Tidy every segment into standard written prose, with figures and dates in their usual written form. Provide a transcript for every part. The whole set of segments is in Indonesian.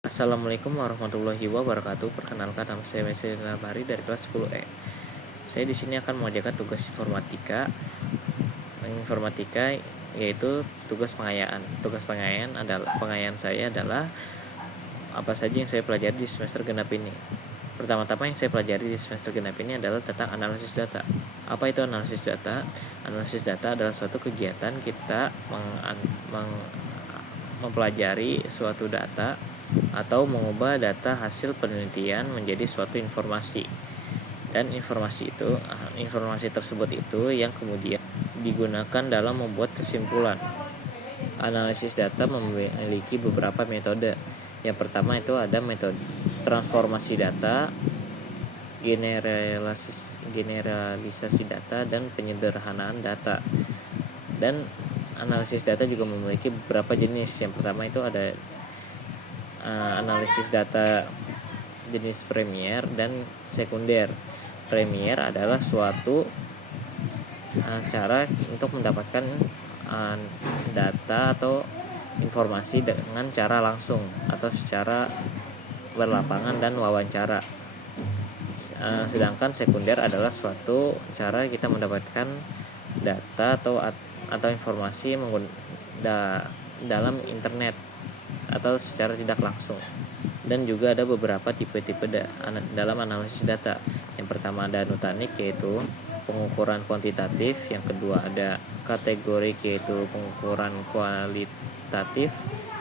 Assalamualaikum warahmatullahi wabarakatuh. Perkenalkan, nama saya Mesir Nabari dari kelas 10E. Saya di sini akan mengerjakan tugas informatika. Yaitu tugas pengayaan. Tugas pengayaan saya adalah apa saja yang saya pelajari di semester genap ini. Pertama-tama yang saya pelajari di semester genap ini adalah tentang analisis data. Apa itu analisis data? Analisis data adalah suatu kegiatan kita mempelajari suatu data atau mengubah data hasil penelitian menjadi suatu informasi. Dan informasi tersebut itu yang kemudian digunakan dalam membuat kesimpulan. Analisis data memiliki beberapa metode. Yang pertama itu ada metode transformasi data, generalisasi data, dan penyederhanaan data. Dan analisis data juga memiliki beberapa jenis. Yang pertama itu ada analisis data jenis primer dan sekunder. Primer adalah suatu cara untuk mendapatkan data atau informasi dengan cara langsung atau secara berlapangan dan wawancara. Sedangkan sekunder adalah suatu cara kita mendapatkan data atau informasi dalam internet atau secara tidak langsung. Dan juga ada beberapa tipe-tipe dalam analisis data. Yang pertama ada nutanix, yaitu pengukuran kuantitatif. Yang kedua ada kategorik, yaitu pengukuran kualitatif.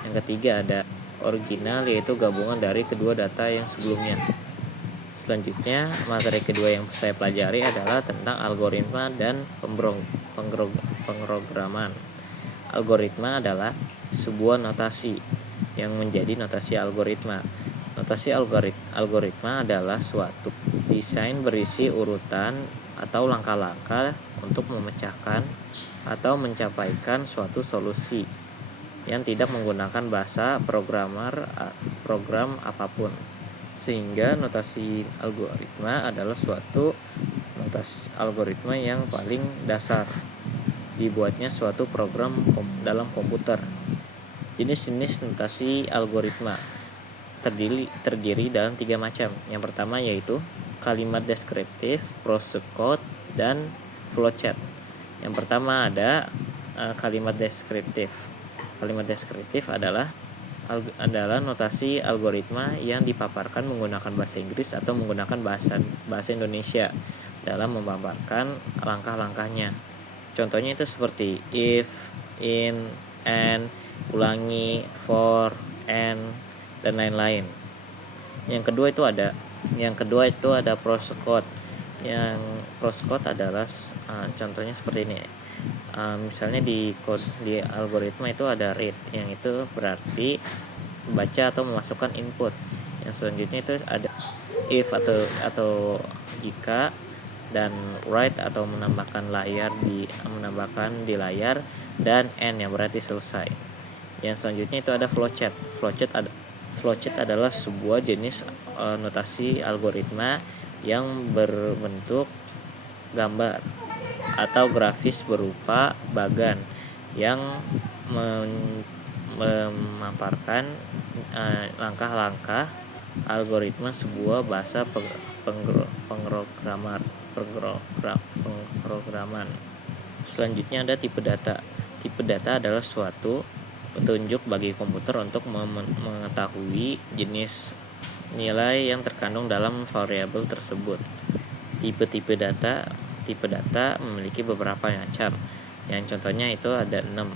Yang ketiga ada original, yaitu gabungan dari kedua data yang sebelumnya. Selanjutnya, materi kedua yang saya pelajari adalah tentang algoritma dan pemrograman. Algoritma adalah sebuah notasi yang menjadi notasi algoritma. Notasi algoritma adalah suatu desain berisi urutan atau langkah-langkah untuk memecahkan atau mencapaikan suatu solusi yang tidak menggunakan bahasa program apapun. Sehingga notasi algoritma adalah suatu notasi algoritma yang paling dasar dibuatnya suatu program dalam komputer. Jenis-jenis notasi algoritma terdiri dalam 3 macam. Yang pertama yaitu kalimat deskriptif, prosecode, dan flowchart. Yang pertama ada kalimat deskriptif. Kalimat deskriptif adalah notasi algoritma yang dipaparkan menggunakan bahasa Inggris atau menggunakan bahasa Indonesia dalam memaparkan langkah-langkahnya. Contohnya itu seperti if, in, and, ulangi, for, and, dan lain-lain. Yang kedua itu ada prosecode. Yang prosecode adalah contohnya seperti ini. Misalnya di algoritma itu ada read, yang itu berarti membaca atau memasukkan input. Yang selanjutnya itu ada if atau jika, dan write atau menambahkan di layar, dan end yang berarti selesai. Yang selanjutnya itu ada flowchart. Flowchart adalah sebuah jenis notasi algoritma yang berbentuk gambar atau grafis berupa bagan yang memaparkan langkah-langkah algoritma sebuah bahasa pemrograman. Selanjutnya ada tipe data. Tipe data adalah suatu petunjuk bagi komputer untuk mengetahui jenis nilai yang terkandung dalam variabel tersebut. Tipe data memiliki beberapa macam. Yang contohnya itu ada 6.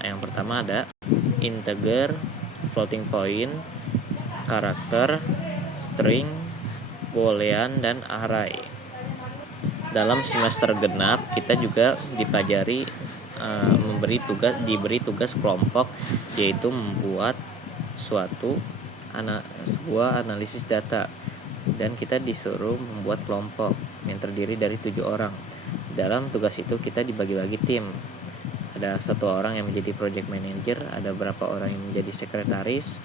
Yang pertama ada integer, floating point, karakter, string, boolean, dan array. Dalam semester genap kita juga diberi tugas kelompok, yaitu membuat sebuah analisis data, dan kita disuruh membuat kelompok yang terdiri dari 7 orang. Dalam tugas itu kita dibagi-bagi tim. Ada 1 orang yang menjadi project manager, ada beberapa orang yang menjadi sekretaris,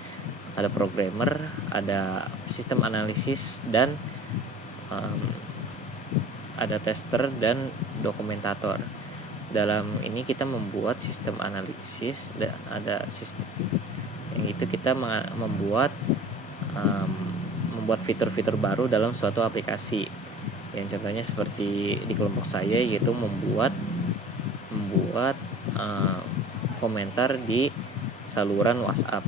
ada programmer, ada sistem analisis, dan ada tester dan dokumentator. Dalam ini kita membuat sistem analisis, ada sistem yang itu kita membuat fitur-fitur baru dalam suatu aplikasi. Yang contohnya seperti di kelompok saya, yaitu membuat komentar di saluran WhatsApp.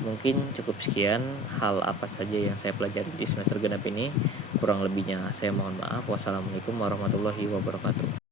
Mungkin cukup sekian hal apa saja yang saya pelajari di semester genap ini. Kurang lebihnya saya mohon maaf. Wassalamualaikum warahmatullahi wabarakatuh.